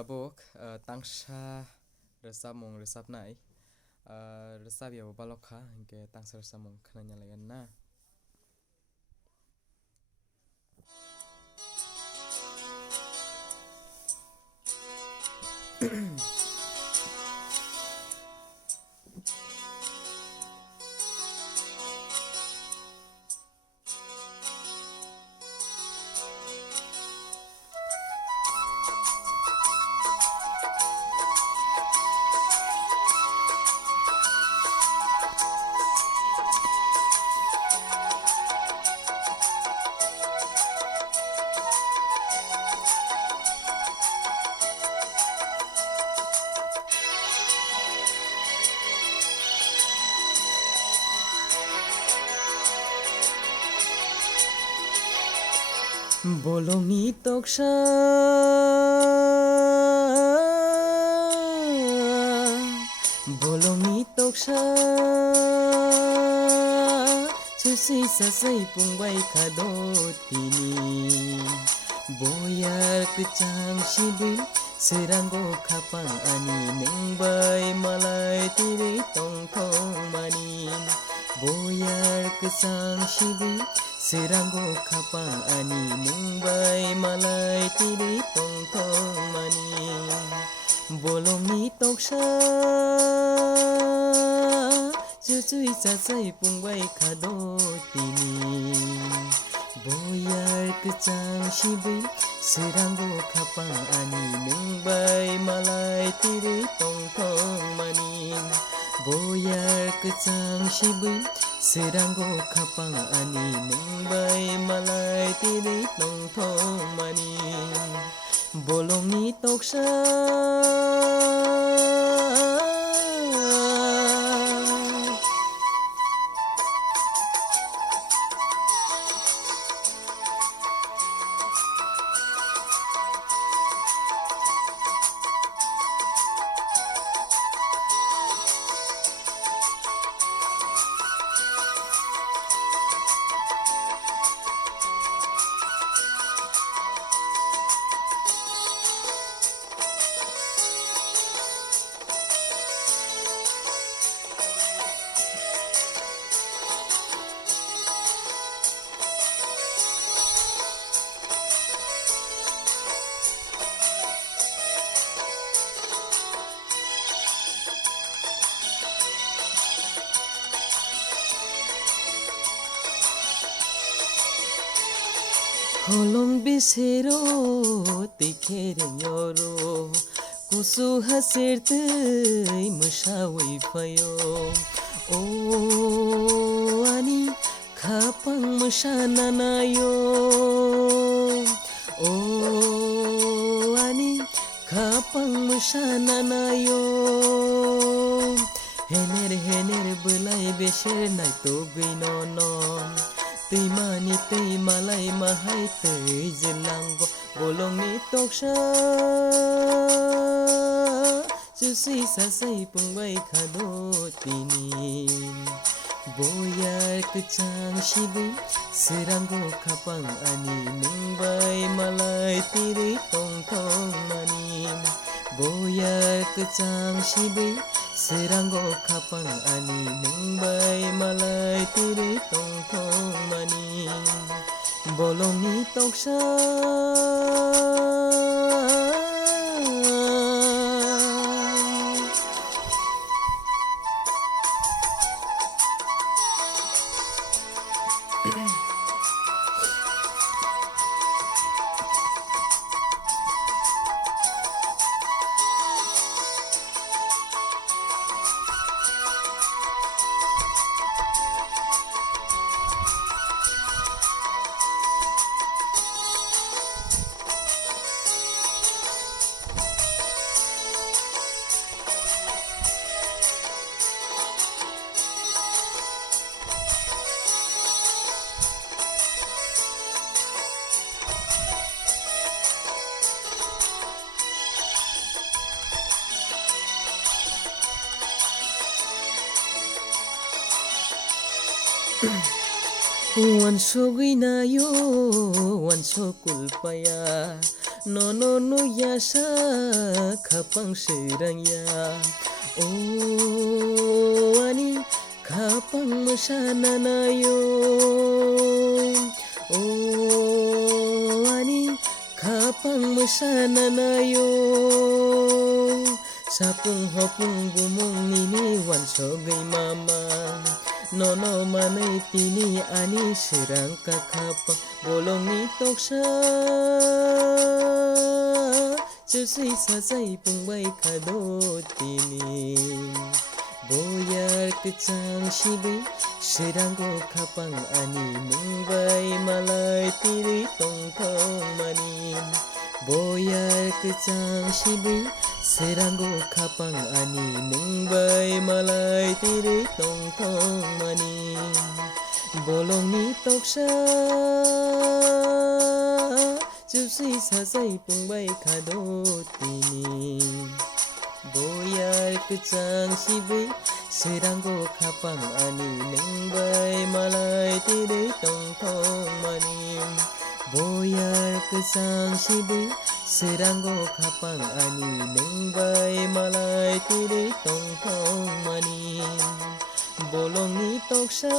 tabuk tangsa resap mong resap nai resap ya balok kha hingke tangsa resap mong khnanya layan na. Bolongi toksa bolongi toksa susi sasai pungbai khadotini boyar kecang sibi seranggo kapang ani nengbai malai tiri tong tong manin boyar kecang sibi seranggo kapang ani nengbai malai tiri tong tong manin bolongi toksa Susui sasai pungbai khadotini boyar kecang sibi seranggo kapang ani nengbai malai tiri tong tong manin boyar kecang sibi seranggo kapang ani nengbai malai tiri tong tong manin bolongi toksa Holong bisero tikhere nyoro kusu hasir tei musawai payo o ani khapang musana nayo o ani khapang musana nayo hener belai beser nai to ginonon Tei mani tei malai mahai tei jelanggo bolongi toksa susi sasai pungbai khadotini boyar kecang sibi seranggo kapang ani nengbai malai tiri tong tong manin boyar kecang sibi seranggo kapang ani nengbai malai tiri tong tong manin bolongi toksa Wan so ginayo wan so kulpaya nono yasa kapang sirangya o ani kapang masana nayo o ani kapang masana nayo sapung hopung bumung nini wan sogay mama nono manay tini ani sirang kakapang bolong ni toksa susui sasay pungbay kado tini boyar kecang sibi sirang ko kapang ani mungbay malay tiri tong tong manin boyar kecang sibi sirang ko kapang ani mungbay malay tiri tong tong manin bolong ni toksa susui sasay pungbay kado tini boyar kecang sibi sirang ko kapang ani mungbay malay tiri tong tong manin boyar kecang sibi sirang ko kapang ani mungbay malay tiri tong tong manin bolong ni toksa